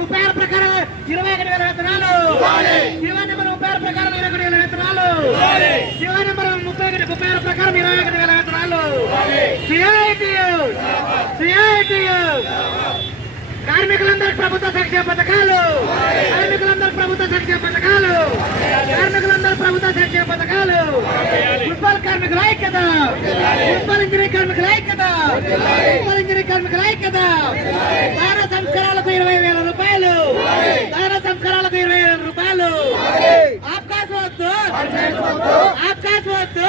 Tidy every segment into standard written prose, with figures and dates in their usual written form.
36 ప్రకారం 21,000 వేతనాలు, GO number 36 ప్రకారం 21,000 వేతనాలు, జీవో నెంబర్ 36 ప్రకారం 21,000 వేతనాలు. కార్మికులందరికీ ప్రభుత్వ సంక్షేమ పథకాలు, కార్మికులందరికీ ప్రభుత్వ సంక్షేమ పథకాలు, కార్మికులందరూ ప్రభుత్వ సంక్షేమ పథకాలు. మున్సిపల్ కార్మికుల ఐక్యత, మున్సిపల్ ఇంజనీరింగ్ కార్మికుల ఐక్యత, మున్సిపల్ ఇంజనీరింగ్ కార్మికుల ఐక్యత. దాన సంస్కారాలకు 20,000 రూపాయలు, దాన సంస్కారాలకు 20,000 రూపాయలు. ఆప్కాస్ వద్దు, ఆప్కాస్ వద్దు.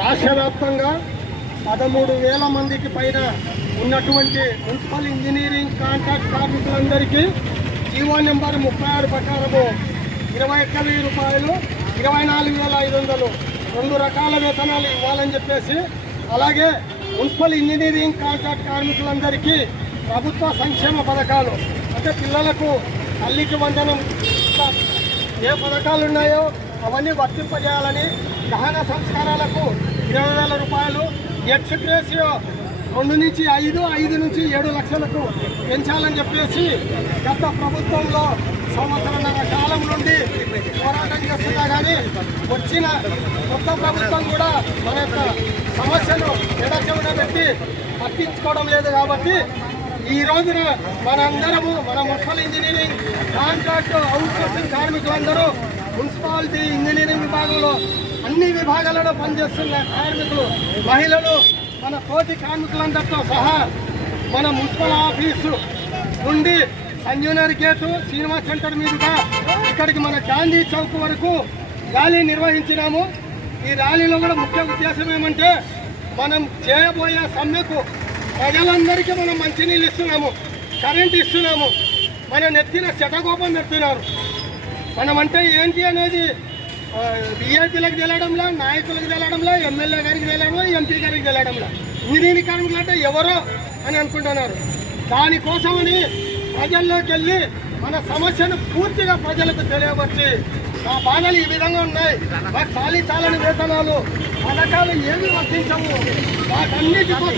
రాష్ట్ర వ్యాప్తంగా 13,000 మందికి పైన ఉన్నటువంటి మున్సిపల్ ఇంజనీరింగ్ కాంట్రాక్ట్ కార్మికులందరికీ జీవో నెంబర్ 36 ప్రకారము 21,000 రూపాయలు, 24,500 2 రకాల వేతనాలు ఇవ్వాలని చెప్పేసి, అలాగే మున్సిపల్ ఇంజనీరింగ్ కాంట్రాక్ట్ కార్మికులందరికీ ప్రభుత్వ సంక్షేమ పథకాలు అంటే పిల్లలకు తల్లికి వందనం ఏ పథకాలు ఉన్నాయో అవన్నీ వర్తింపజేయాలని, దహన సంస్కారాలకు 20,000 రూపాయలు, ఎక్స్ రేషియో 2 నుంచి 5, 5 నుంచి 7 లక్షలకు పెంచాలని చెప్పేసి గత ప్రభుత్వంలో సంవత్సరాల కాలం నుండి పోరాటం చేస్తున్నా కానీ వచ్చిన కొత్త ప్రభుత్వం కూడా మన యొక్క సమస్యను ఎడచెవిన పెట్టి పట్టించుకోవడం లేదు. కాబట్టి ఈ రోజున మనందరము మన మున్సిపల్ ఇంజనీరింగ్ కాంట్రాక్ట్ అవుట్సోర్సింగ్ కార్మికులందరూ మున్సిపాలిటీ ఇంజనీరింగ్ విభాగంలో అన్ని విభాగాలలో పనిచేస్తున్న కార్మికులు, మహిళలు, మన తోటి కార్మికులందరితో సహా మన మున్సిపల్ ఆఫీసు నుండి సంజీవనగర్ గేటు, శ్రీనివాస్ సెంటర్ మీదుగా ఇక్కడికి మన గాంధీ చౌక్ వరకు ర్యాలీ నిర్వహించినాము. ఈ ర్యాలీలో కూడా ముఖ్య ఉద్దేశం ఏమంటే మనం చేయబోయే సమ్మెకు ప్రజలందరికీ మనం మంచినీళ్ళు ఇస్తున్నాము, కరెంట్ ఇస్తున్నాము, మన నెత్తిన శతకోపం పెడుతున్నారు. మనమంటే ఏంటి అనేది విఐపీలకు తెలడంలా, నాయకులకు తెలడంలా, ఎమ్మెల్యే గారికి తెలడంలా, ఎంపీ గారికి తెలడంలా. ఇంజనీరింగ్ కార్మికులు అంటే ఎవరో అని అనుకుంటున్నారు. దానికోసమని ప్రజల్లోకి వెళ్ళి మన సమస్యను పూర్తిగా ప్రజలకు తెలియపరిచి మా బాధలు ఈ విధంగా ఉన్నాయి, మాకు చాలని వేతనాలు, పథకాలు ఏమి వర్తించవు, వాటన్నిటి